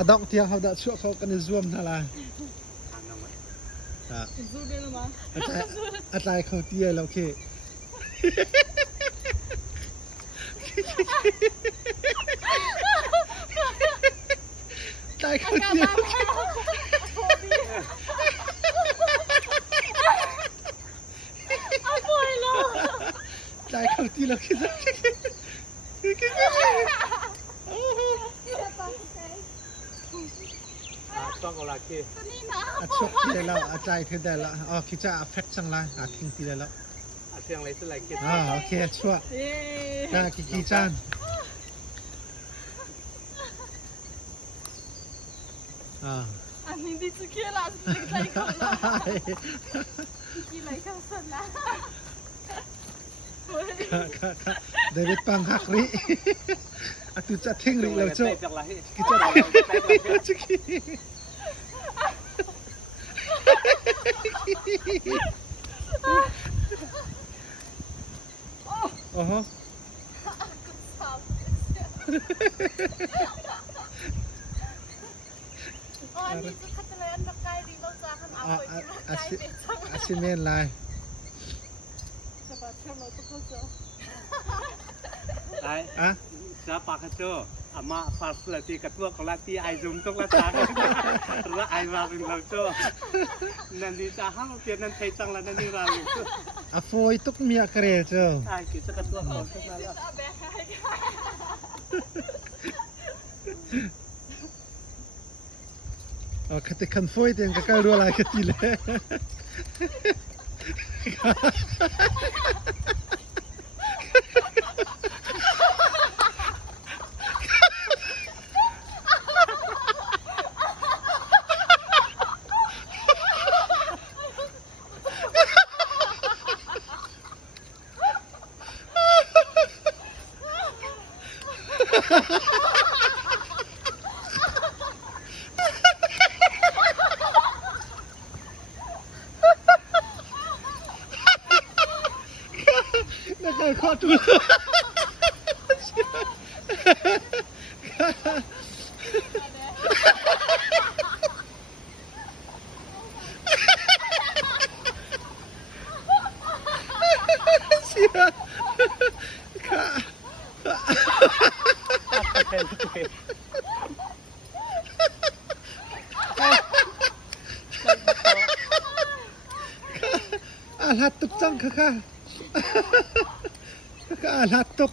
adok tia how da chu kho kan zoom na la zoom de la ma atlai kho tia lo ke tai kho tia tai kho tia lo keต้องเอาละกี้ชกที่แล้วอาจารย์ที่ได้แล้วอ๋อคิดจะแฟกซังไลทิ้งที่ได้แล้วเสียงอะไรสุดไรกี้โอเคชั่วได้กี่จานอันนี้ดิสุกี้ล่ะสุกี้ไรกันล่ะสุกี้ไรกันสุดละเดวิดปังฮักริอะตุจะทิ้งริแล้วจ้ะคิดจะจุกี้โอ้โหอันนี้จะคัดเลยอันนักไก่รีบจ้าคันเอาไปอาชิเมนไลจะมาเชื่อมเราทุกคนจ้ะไอ้จะปากเจ้าอามาฟาสเลตีกับตัวของลาตีไอซุมต้องละตาแล้วไอมาเป็นเราเจ้านันดีจะห้ามเปลี่ยนนันไทยจังละนันนี่เราอะโฟยตุกเมียกเรเจ้าไอ้กิจกับตัวของทุกนั้นแล้วคันคันโฟยเต็งก็รู้อะไรกันทีเลยขอตัวเสียค่ะอาลัดตุกจังค่ะอาลัดตุก